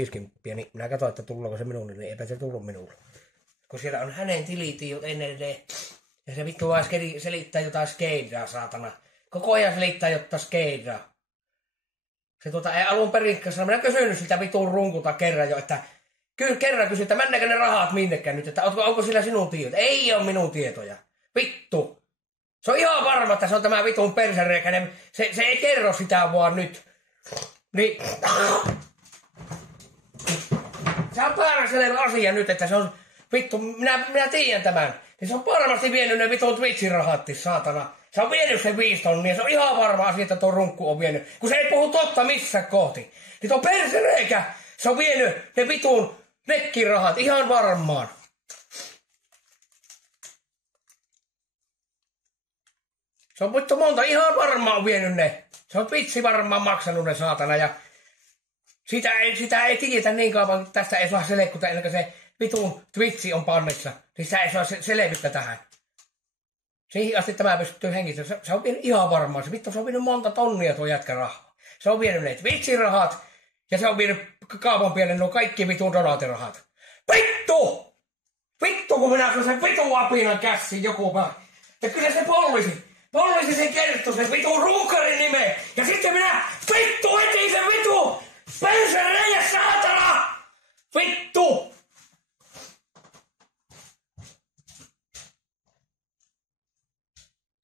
50, niin minä katsoin, että tullaanko se minulle, niin eipä se tullut minulle. Kun siellä on hänen tilitiot ennen ja se vittu vaan selittää jotain skeidaa, saatana. Koko ajan selittää jotain skeidaa. Se ei alun perin, minä kysynyt siltä vitun runkulta kerran jo, että kyllä kerran kysyin, että mennäänkö ne rahat minnekään nyt, että onko sillä sinun tiedot? Ei ole minun tietoja. Vittu. Se on ihan varma, että se on tämä vitun persereikäinen. Se ei kerro sitä vaan nyt. Niin. Se on pääränselevä asia nyt, että se on vittu, minä tiedän tämän. Niin se on varmasti vienyt ne vitun Twitchin rahat, saatana. Se on vienyt sen 5 tonnia, se on ihan varma asia, että tuo runkku on vienyt. Kun se ei puhu totta missään kohti. Niin tuo persereikä, se on vienyt ne vitun nekkirahat, ihan varmaan. Se on vittu monta, ihan varmaan vienyt ne. Se on Twitchi varmaan maksanut ne, saatana. Ja sitä ei tiedetä niin kauan, tästä ei saa selekkuta ennen kuin se vitun Twitchi on pannessa. Niin sitä ei saa selvittää tähän. Siihen asti tämä pystyy hengittämään. Se on vienyt ihan varmaan. Se on vienyt monta tonnia tuo jätkä rahaa. Se on vienyt ne Twitchin rahat. Ja se on vienyt kaupan pienen nuo kaikki vitun donaatirahat. Vittu! Vittu, kun minä saan sen vitun apinan kässiin joku päivä. Ja kyllä se poliisi sen kertoi sen vitun ruukarin nimen. Ja sitten minä vittu etin sen vitun